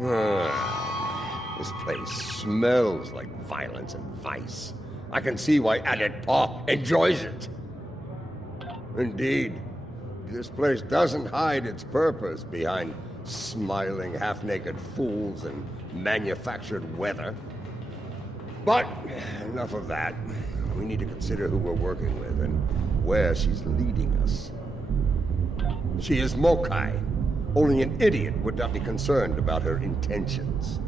This place smells like violence and vice. I can see why Adet Pa enjoys it. Indeed, this place doesn't hide its purpose behind smiling, half-naked fools and manufactured weather. But enough of that. We need to consider who we're working with and where she's leading us. She is Mokai. Only an idiot would not be concerned about her intentions.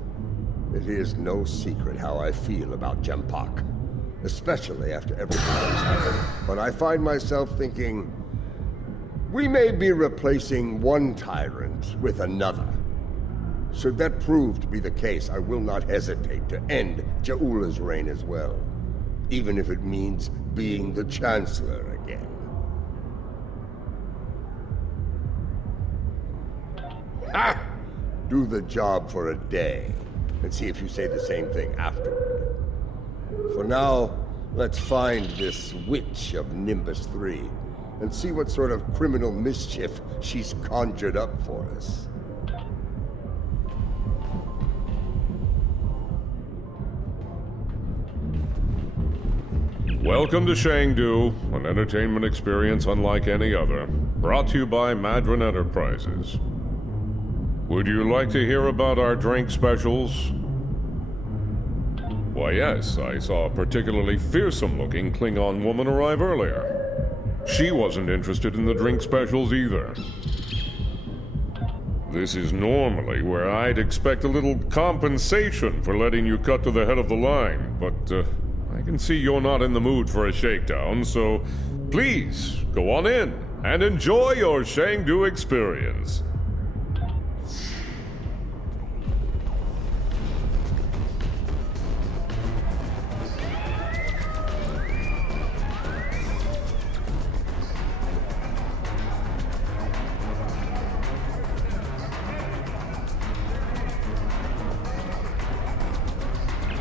It is no secret how I feel about Jempak, especially after everything that's happened. But I find myself thinking, we may be replacing one tyrant with another. Should that prove to be the case, I will not hesitate to end Jaula's reign as well, even if it means being the Chancellor again. Ha! Do the job for a day, and see if you say the same thing afterward. For now, let's find this witch of Nimbus 3, and see what sort of criminal mischief she's conjured up for us. Welcome to Shangdu, an entertainment experience unlike any other, brought to you by Madron Enterprises. Would you like to hear about our drink specials? Why yes, I saw a particularly fearsome-looking Klingon woman arrive earlier. She wasn't interested in the drink specials either. This is normally where I'd expect a little compensation for letting you cut to the head of the line, but I can see you're not in the mood for a shakedown, so please go on in and enjoy your Shangdu experience.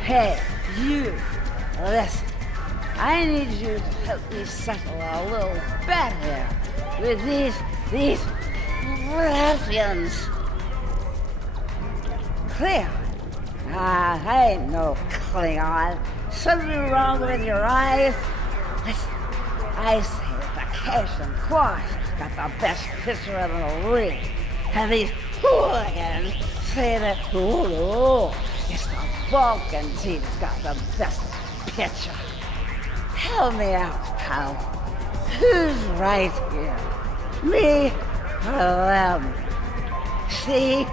Hey, you! Listen, I need you to help me settle a little bet here with these ruffians. Klingon? I ain't no Klingon. Something wrong with your eyes? Listen, I say that the Cash and Quash got the best pitcher in the league. And these hooligans say that, it's the Vulcan team's got the best pitcher. Help me out, pal. Who's right here? Me or them? See?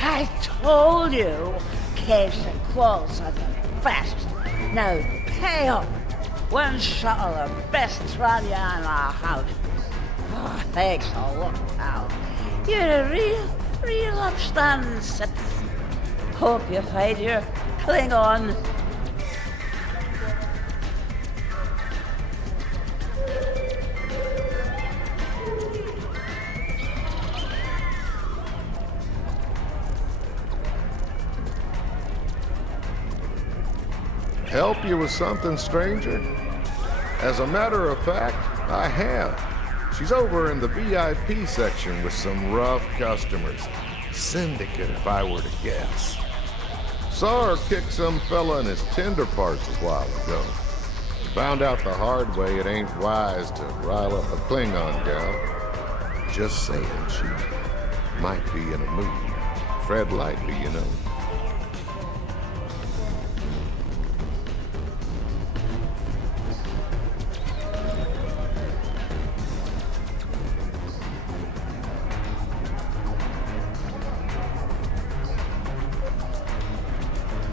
I told you Cash and Qualls are the best. Now pay up. One shot of the best Tranya in our house. Oh, thanks a lot, pal. You're a real upstanding citizen. Hope you find your Klingon. Help you with something, stranger? As a matter of fact, I have. She's over in the VIP section with some rough customers. Syndicate, if I were to guess. Saw her kick some fella in his tender parts a while ago. Found out the hard way it ain't wise to rile up a Klingon gal. Just saying, she might be in a mood. Tread lightly, you know.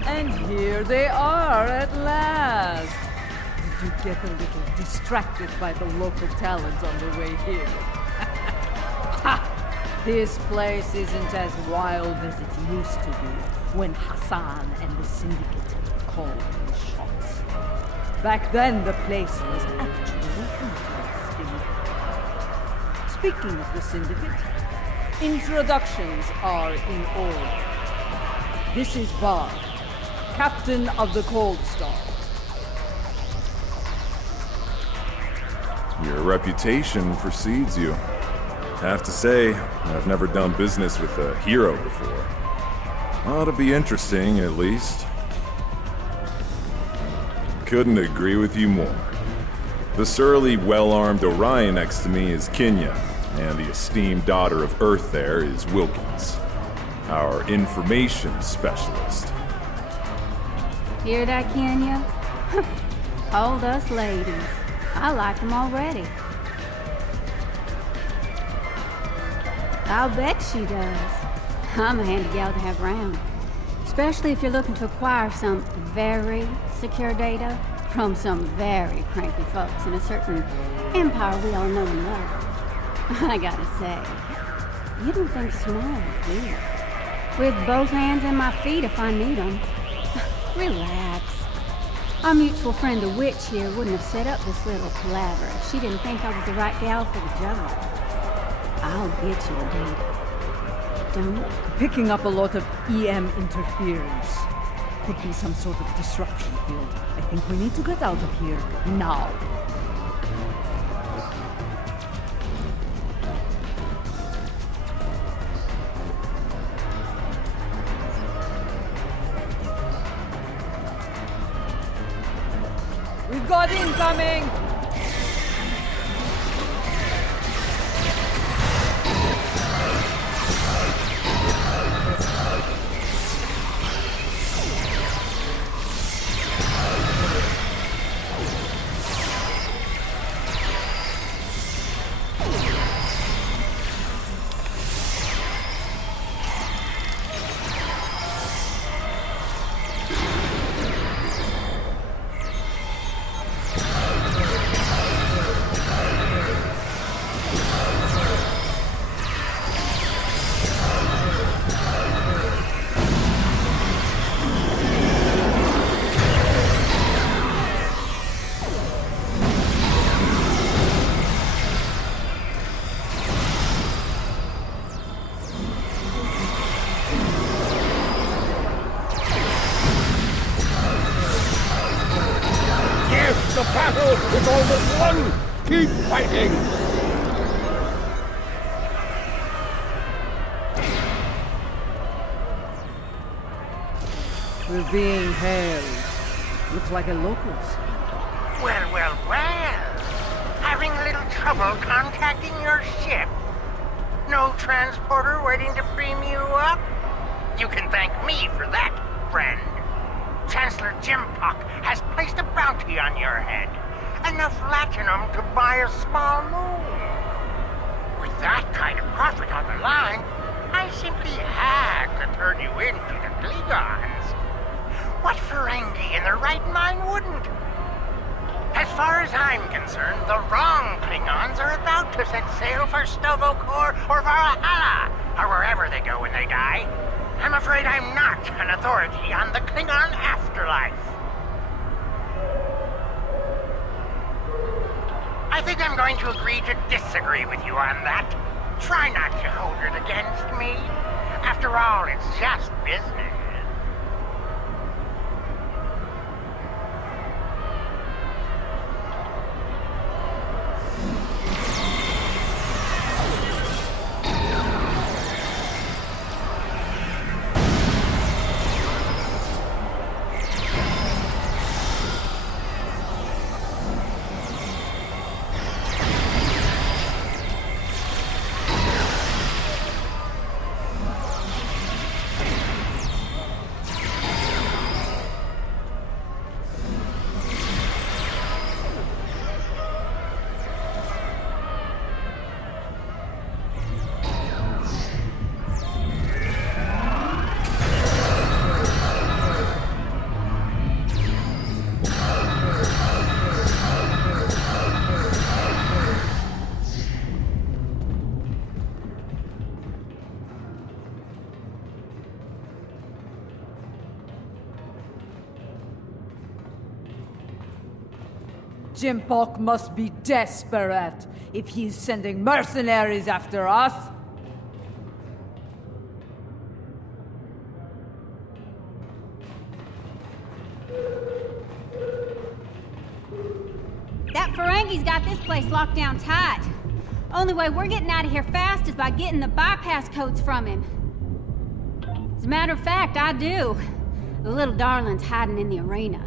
And here they are at last. Did you get a little distracted by the local talent on the way here? Ha! This place isn't as wild as it used to be when Hassan and the Syndicate called the shots. Back then, the place was actually interesting. Speaking of the Syndicate, introductions are in order. This is Bob, Captain of the Cold Star. Your reputation precedes you. I have to say, I've never done business with a hero before. Ought to be interesting, at least. Couldn't agree with you more. The surly, well-armed Orion next to me is Kenya, and the esteemed daughter of Earth there is Wilkins, our information specialist. Hear that, Kenya? Hold us ladies. I like them already. I'll bet she does. I'm a handy gal to have around. Especially if you're looking to acquire some very secure data from some very cranky folks in a certain empire we all know and love. I gotta say, you don't think small, do you? With both hands and my feet if I need them. Relax. Our mutual friend the witch here wouldn't have set up this little palaver if she didn't think I was the right gal for the job. I'll get your data. Don't. Picking up a lot of EM interference. Could be some sort of disruption field. I think we need to get out of here now. We've got incoming! The battle is almost won! Keep fighting! We're being hailed. Looks like a locals. Well, well, well. Having a little trouble contacting your ship. No transporter waiting to beam you up? You can thank me for that, friend. Chancellor Jimpock has placed a bounty on your head. Enough latinum to buy a small moon. With that kind of profit on the line, I simply had to turn you in to the Klingons. What Ferengi in their right mind wouldn't? As far as I'm concerned, the wrong Klingons are about to set sail for Sto-vo-kor or Valhalla, or wherever they go when they die. I'm afraid I'm not an authority on the Klingon afterlife. I think I'm going to agree to disagree with you on that. Try not to hold it against me. After all, it's just business. Jimpock must be desperate if he's sending mercenaries after us. That Ferengi's got this place locked down tight. Only way we're getting out of here fast is by getting the bypass codes from him. As a matter of fact, I do. The little darling's hiding in the arena.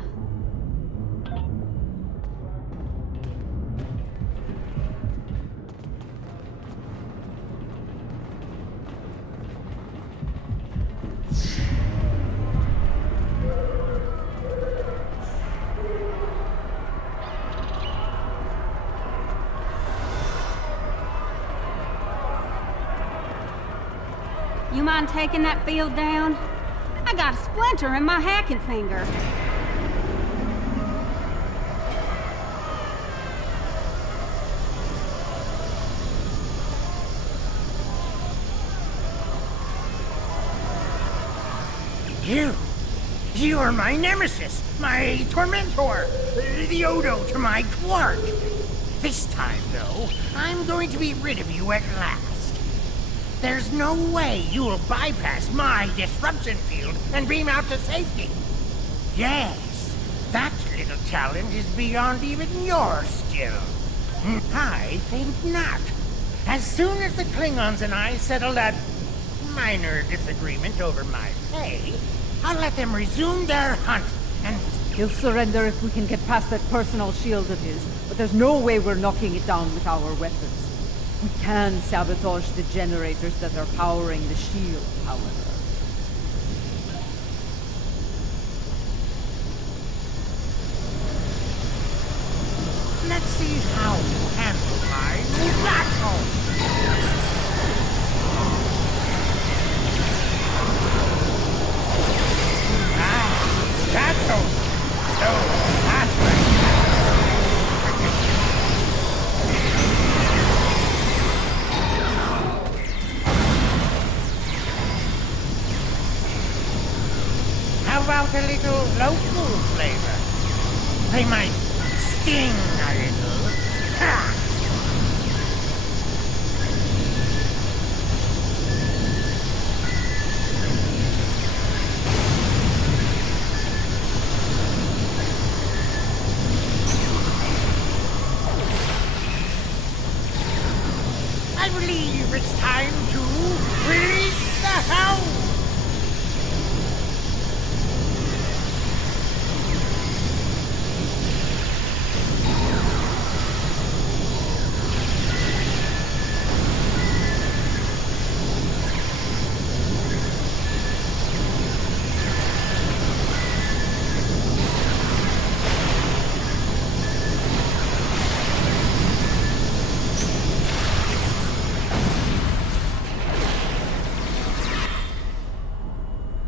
You mind taking that field down? I got a splinter in my hacking finger. You are my nemesis, my tormentor, the Odo to my Quark. This time, though, I'm going to be rid of you at last. There's no way you'll bypass my disruption field and beam out to safety. Yes, that little challenge is beyond even your skill. I think not. As soon as the Klingons and I settle that minor disagreement over my pay, I'll let them resume their hunt and... He'll surrender if we can get past that personal shield of his, but there's no way we're knocking it down with our weapons. We can sabotage the generators that are powering the shield, however. Let's see how you handle my Mutatos! Mutatos! So, that's right. How about a little local flavor? They might sting a little. Ha! I believe it's time to release the hound!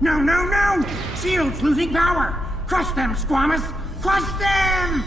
No! Shield's losing power! Crush them, Squamous! Crush them!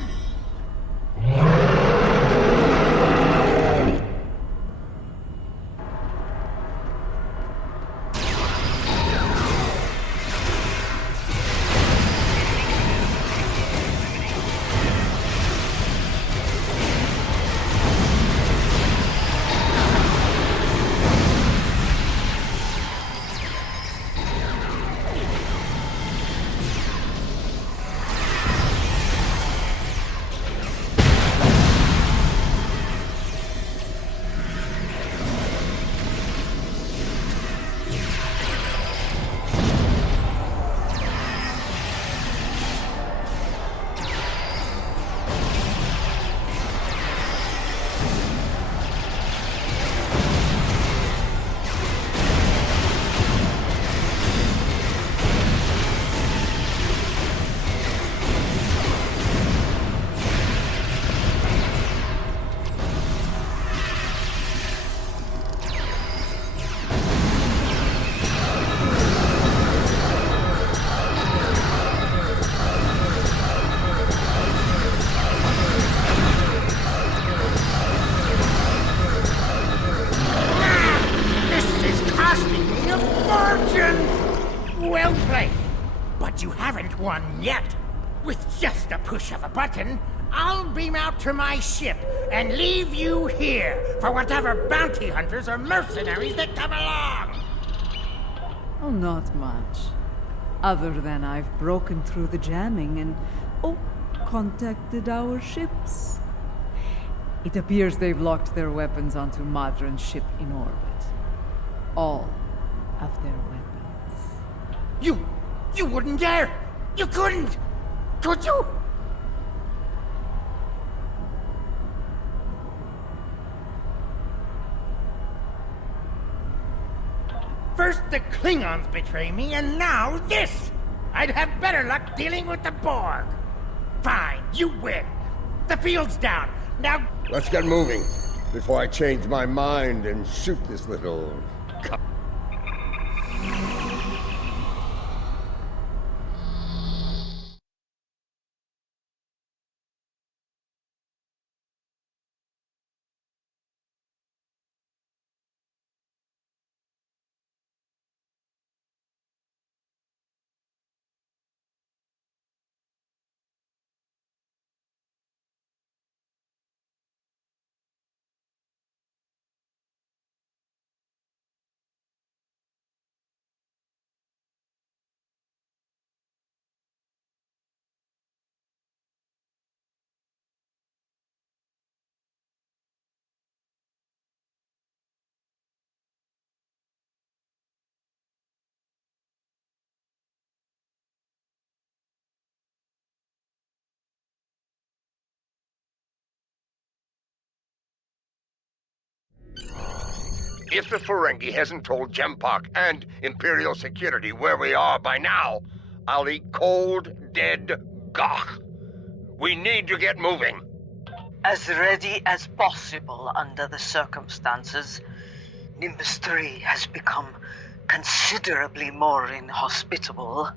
Well played. But you haven't won yet. With just a push of a button, I'll beam out to my ship and leave you here for whatever bounty hunters or mercenaries that come along. Oh, not much. Other than I've broken through the jamming and, contacted our ships. It appears they've locked their weapons onto Madron's ship in orbit. All of their weapons. You wouldn't dare! You couldn't! Could you? First the Klingons betray me, and now this! I'd have better luck dealing with the Borg. Fine, you win. The field's down. Now... Let's get moving before I change my mind and shoot this little... If the Ferengi hasn't told Jempak and Imperial Security where we are by now, I'll eat cold, dead gawk. We need to get moving. As ready as possible under the circumstances. Nimbus 3 has become considerably more inhospitable.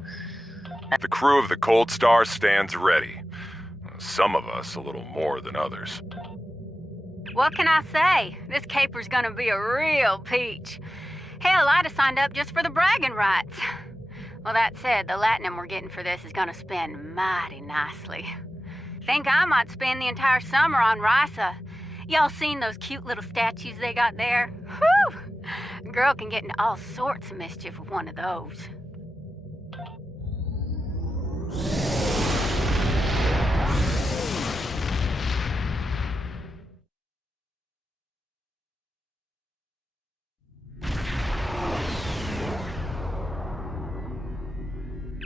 The crew of the Cold Star stands ready. Some of us a little more than others. What can I say? This caper's gonna be a real peach. Hell, I'd have signed up just for the bragging rights. Well, that said, the latinum we're getting for this is gonna spend mighty nicely. Think I might spend the entire summer on Risa. Y'all seen those cute little statues they got there? Whew! Girl can get into all sorts of mischief with one of those.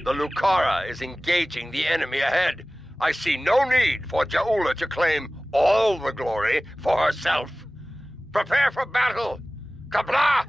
The Lucara is engaging the enemy ahead. I see no need for Jaula to claim all the glory for herself. Prepare for battle! Kabla!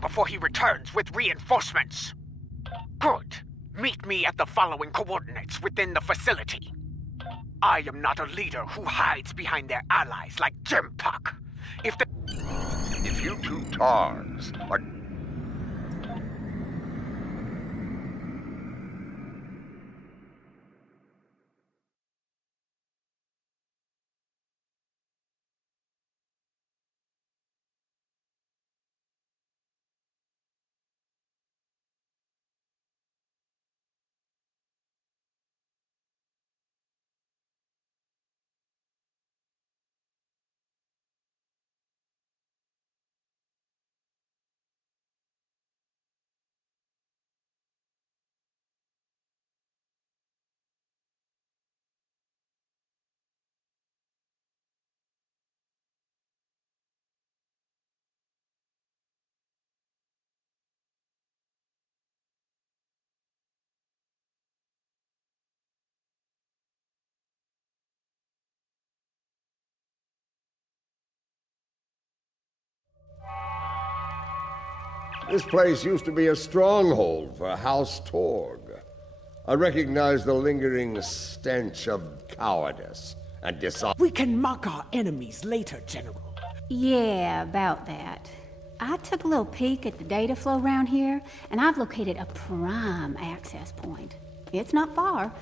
Before he returns with reinforcements. Good. Meet me at the following coordinates within the facility. I am not a leader who hides behind their allies like Jempak. If you two Tars are... This place used to be a stronghold for House Torg. I recognize the lingering stench of cowardice and dishonor. We can mock our enemies later, General. Yeah, about that. I took a little peek at the data flow around here, and I've located a prime access point. It's not far.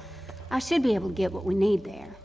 I should be able to get what we need there.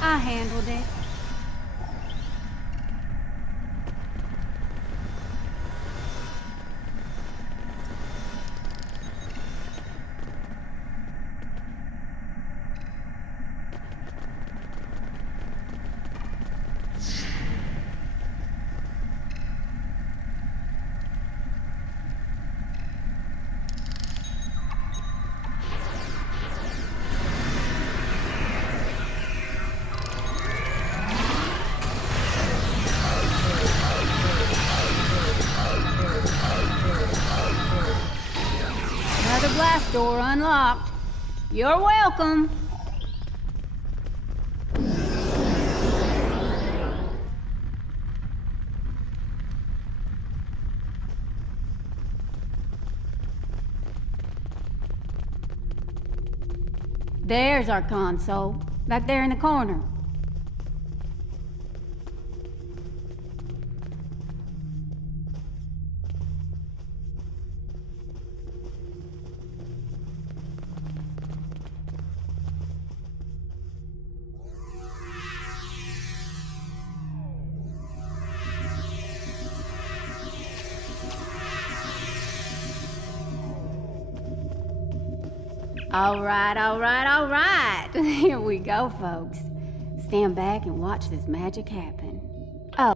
I handled it. Another blast door unlocked. You're welcome. There's our console, back there in the corner. All right. Here we go, folks. Stand back and watch this magic happen. Oh.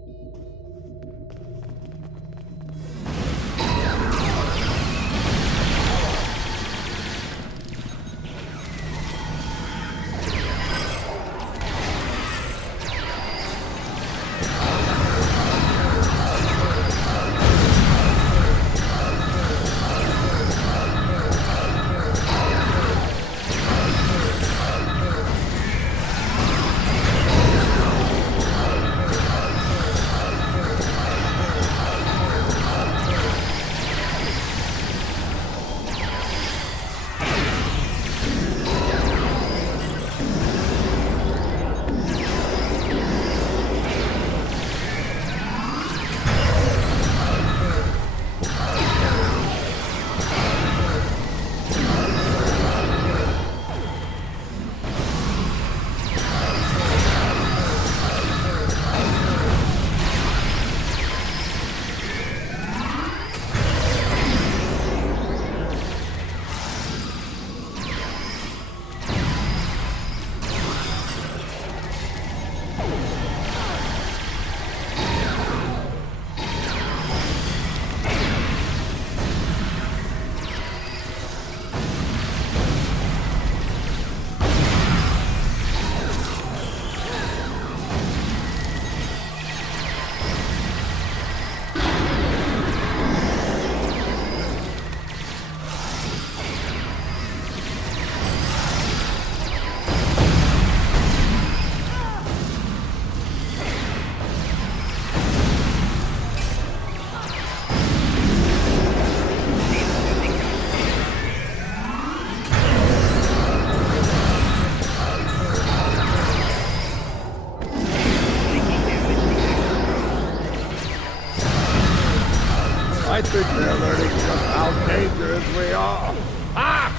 I think they're learning just how dangerous we are. Ah!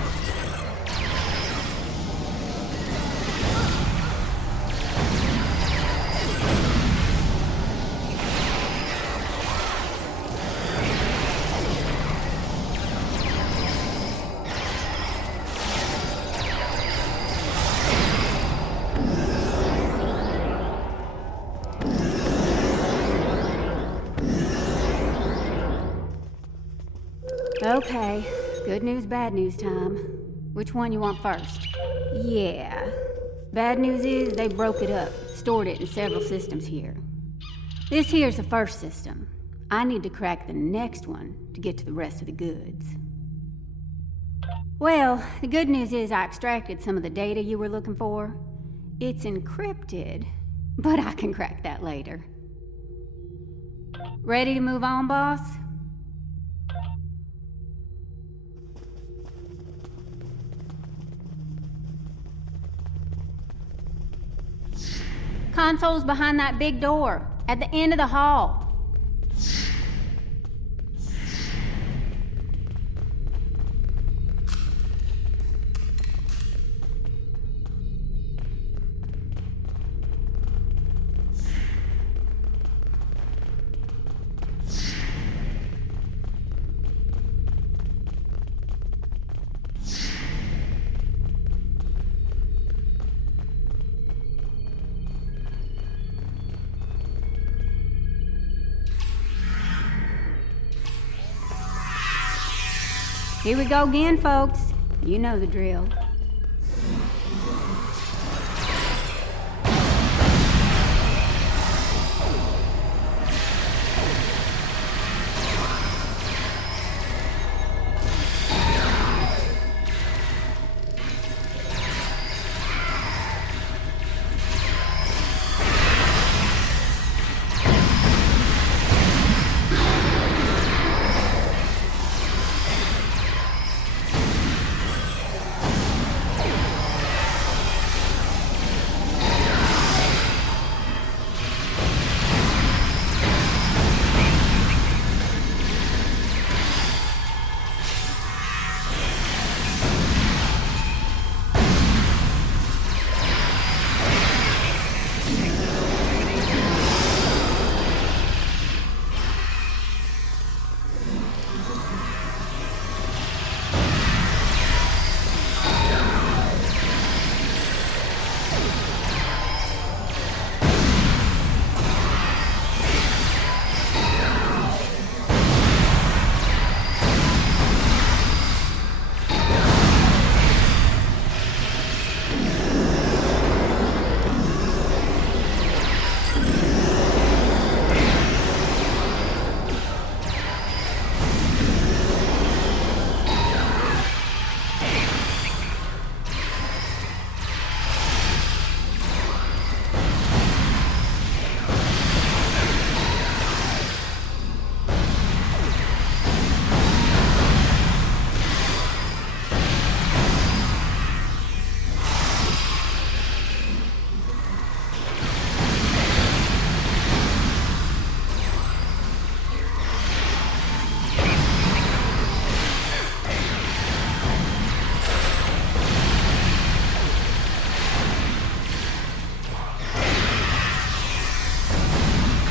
Okay, good news, bad news time. Which one you want first? Yeah. Bad news is they broke it up, stored it in several systems here. This here's the first system. I need to crack the next one to get to the rest of the goods. Well, the good news is I extracted some of the data you were looking for. It's encrypted, but I can crack that later. Ready to move on, boss? Console's behind that big door, at the end of the hall. Here we go again, folks. You know the drill.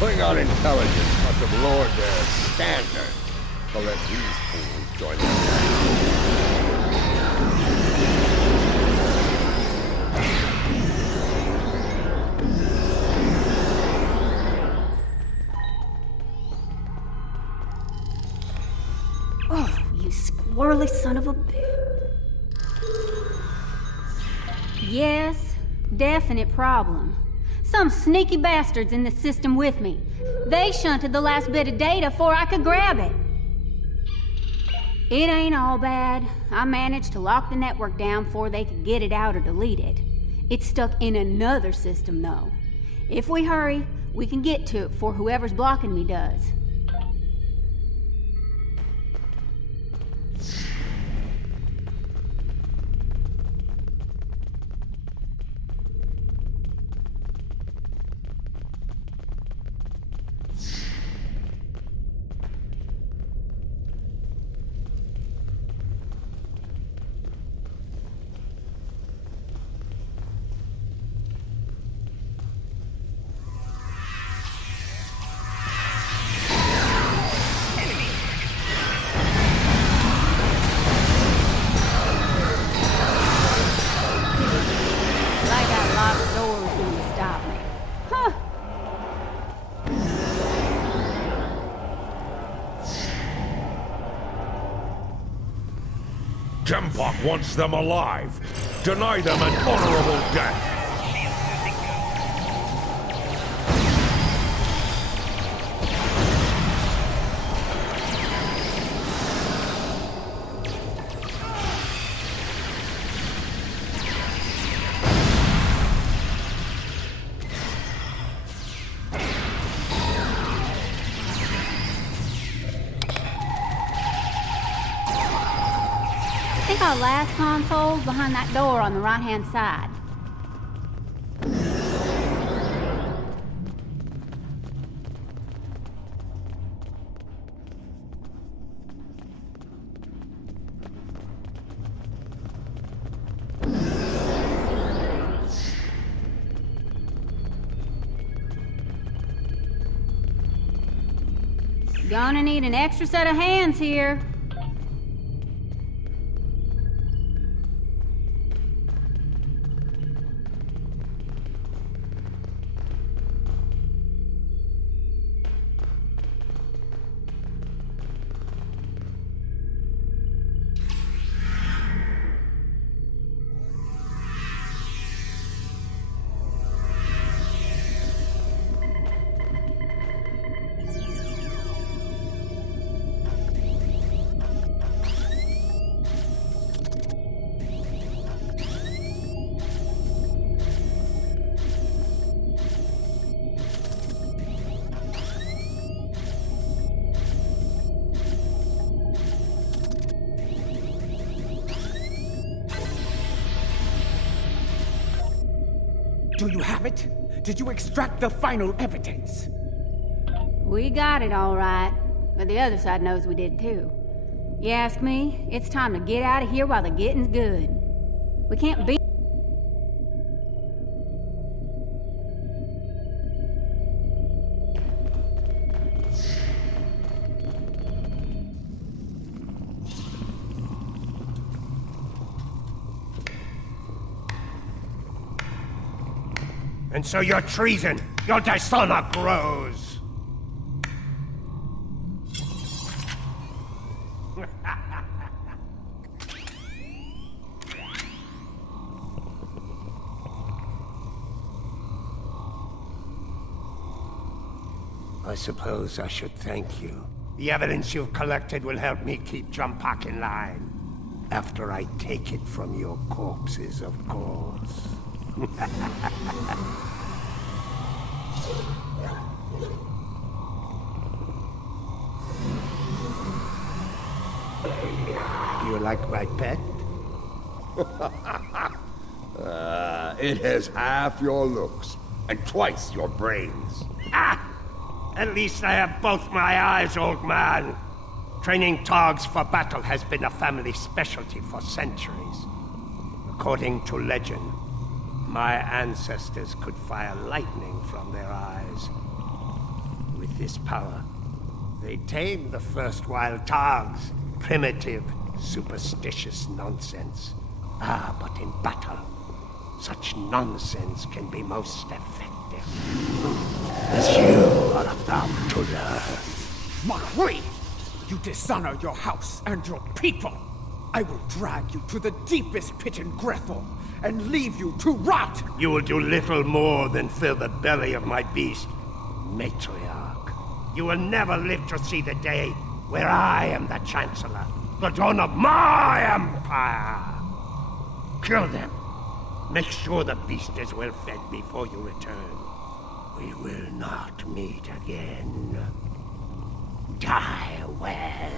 Klingon intelligence must have lowered their standards to let these fools join their Oh, you squirrely son of a bitch. Yes, definite problem. Some sneaky bastards in the system with me. They shunted the last bit of data before I could grab it. It ain't all bad. I managed to lock the network down before they could get it out or delete it. It's stuck in another system, though. If we hurry, we can get to it before whoever's blocking me does. Jempok wants them alive. Deny them an honorable death. I think our last console's behind that door on the right-hand side. Gonna need an extra set of hands here. Do you have it? Did you extract the final evidence? We got it all right, but the other side knows we did too. You ask me, it's time to get out of here while the getting's good. We can't be... And so your treason, your dishonor grows. I suppose I should thank you. The evidence you've collected will help me keep Jempok in line. After I take it from your corpses, of course. You like my pet? It has half your looks and twice your brains. At least I have both my eyes, old man. Training Targs for battle has been a family specialty for centuries. According to legend, my ancestors could fire lightning from their eyes. With this power, they tamed the first wild Targs. Primitive, superstitious nonsense. But in battle, such nonsense can be most effective. As you are about to learn. Mahri! You dishonor your house and your people! I will drag you to the deepest pit in Grethel and leave you to rot! You will do little more than fill the belly of my beast, matriarch. You will never live to see the day where I am the Chancellor, the dawn of my empire. Kill them. Make sure the beast is well fed before you return. We will not meet again. Die well.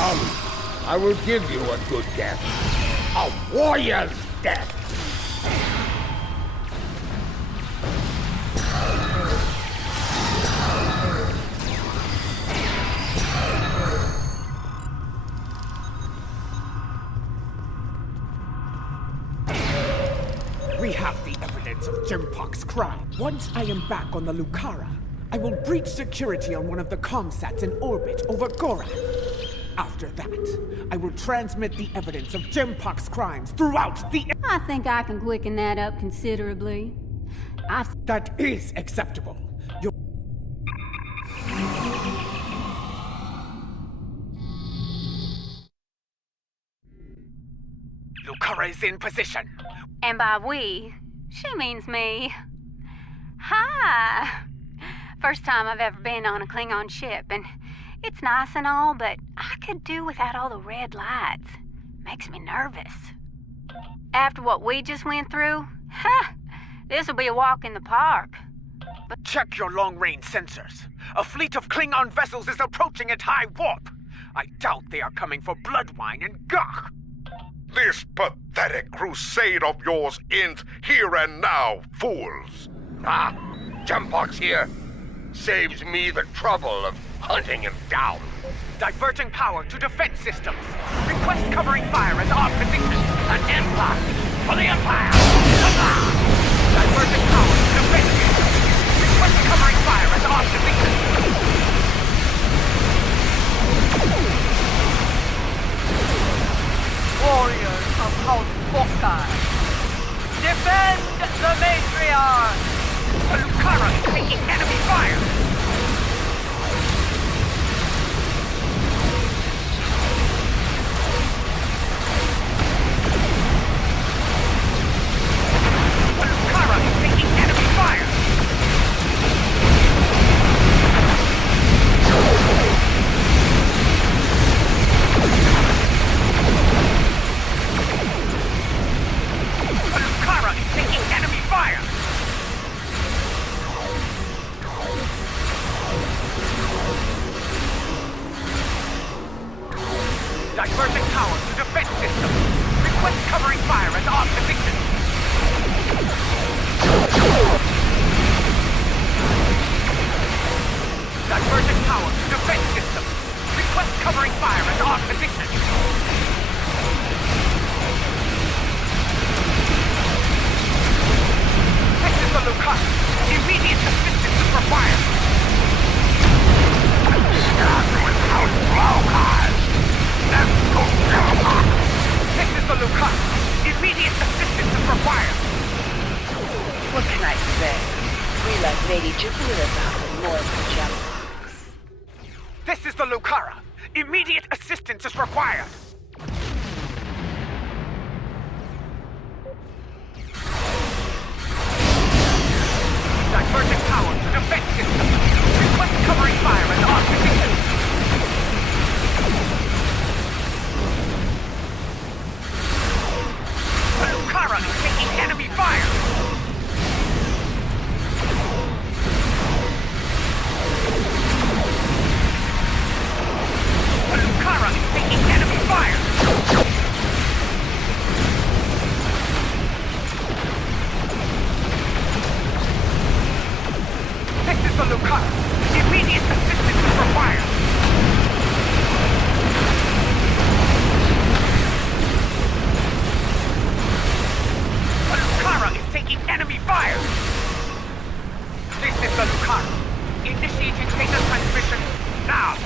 Come, I will give you a good death. A warrior's death. We have the evidence of Jimpok's crime. Once I am back on the Lucara, I will breach security on one of the comsats in orbit over Gorath. After that, I will transmit the evidence of Jimpok's crimes throughout the... I think I can quicken that up considerably. That is acceptable. Your... Lucara is in position. And by we, she means me. Hi! First time I've ever been on a Klingon ship, and it's nice and all, but I could do without all the red lights. Makes me nervous. After what we just went through, this'll be a walk in the park. But check your long-range sensors. A fleet of Klingon vessels is approaching at high warp. I doubt they are coming for Bloodwine and Gach. This pathetic crusade of yours ends here and now, fools! Ah, Jimpok's here. Saves me the trouble of hunting him down. Diverting power to defense systems. Request covering fire as our position. An impact for the Empire! Diverting power to defense systems. Request covering fire as our position. Warriors of House Hawkeye, defend the matriarch! The Lucara is taking enemy fire! The Lucara is taking enemy fire! The Lucara is taking enemy fire! Diverting power to defense system. Request covering fire as our position. Diverting power to defense system. Request covering fire as our position. This is the Lucara. Immediate assistance is required. Stop without brokers! This is the Lucara. Immediate assistance is required. What can I say? We like Lady Jupiter more than Jimpok. This is the Lucara. Immediate assistance is required. Diverting power to defense system. Request covering fire as our position. The Lucara is taking enemy fire. The Lucara is taking enemy fire. This is the Lucara. Immediate assistance is required. The Lucara is taking enemy fire. This is the Lucara. Initiating data transmission now.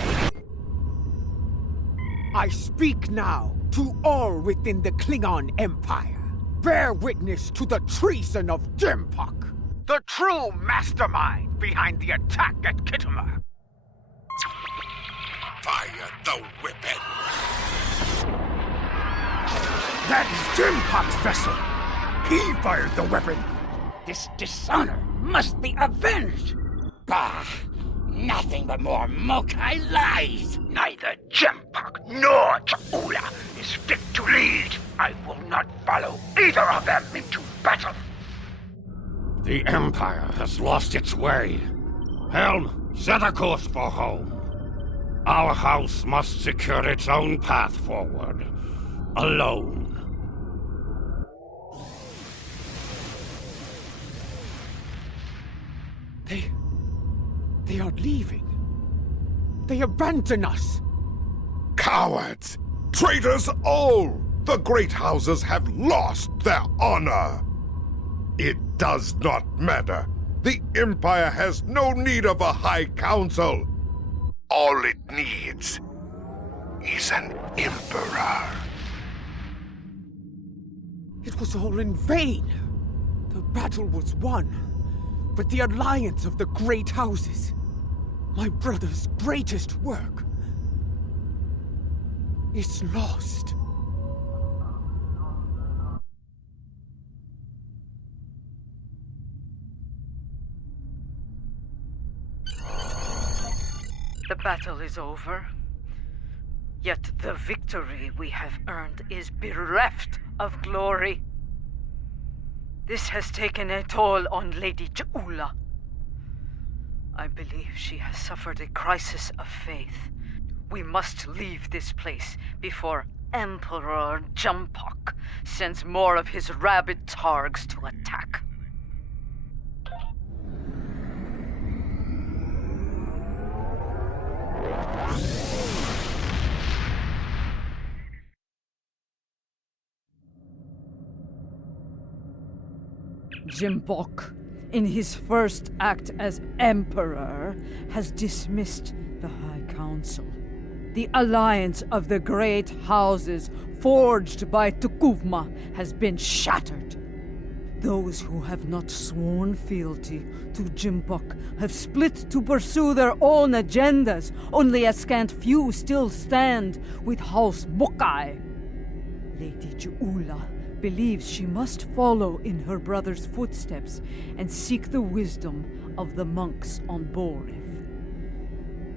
I speak now to all within the Klingon Empire. Bear witness to the treason of Jimpok, the true mastermind behind the attack at Khitomer. Fire the weapon! That is Jimpok's vessel! He fired the weapon! This dishonor must be avenged! Bah! Nothing but more Mokai lies! Neither Jimpok nor Cha'ula is fit to lead. I will not follow either of them into battle. The Empire has lost its way. Helm, set a course for home. Our house must secure its own path forward. Alone. They are leaving. They abandon us. Cowards! Traitors all! The great houses have lost their honor. It does not matter. The Empire has no need of a High Council. All it needs is an Emperor. It was all in vain. The battle was won, but the alliance of the great houses, my brother's greatest work, is lost. The battle is over. Yet the victory we have earned is bereft of glory. This has taken a toll on Lady Ja'ula. I believe she has suffered a crisis of faith. We must leave this place before Emperor Jumpok sends more of his rabid targs to attack. Jimbok, in his first act as Emperor, has dismissed the High Council. The alliance of the great houses forged by Tukuvma has been shattered. Those who have not sworn fealty to Jimbok have split to pursue their own agendas. Only a scant few still stand with House Mokai. Lady Ja'ula believes she must follow in her brother's footsteps and seek the wisdom of the monks on Borith.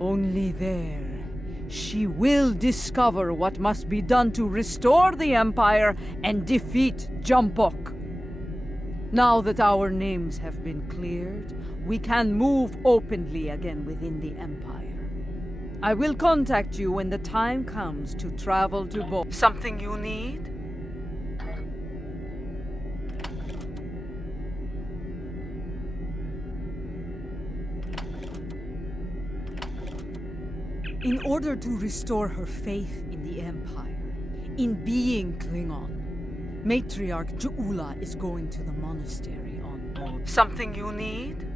Only there, she will discover what must be done to restore the Empire and defeat Jumpok. Now that our names have been cleared, we can move openly again within the Empire. I will contact you when the time comes to travel to Borith. Something you need? In order to restore her faith in the Empire, in being Klingon, Matriarch Ja'ula is going to the monastery on board. Something you need?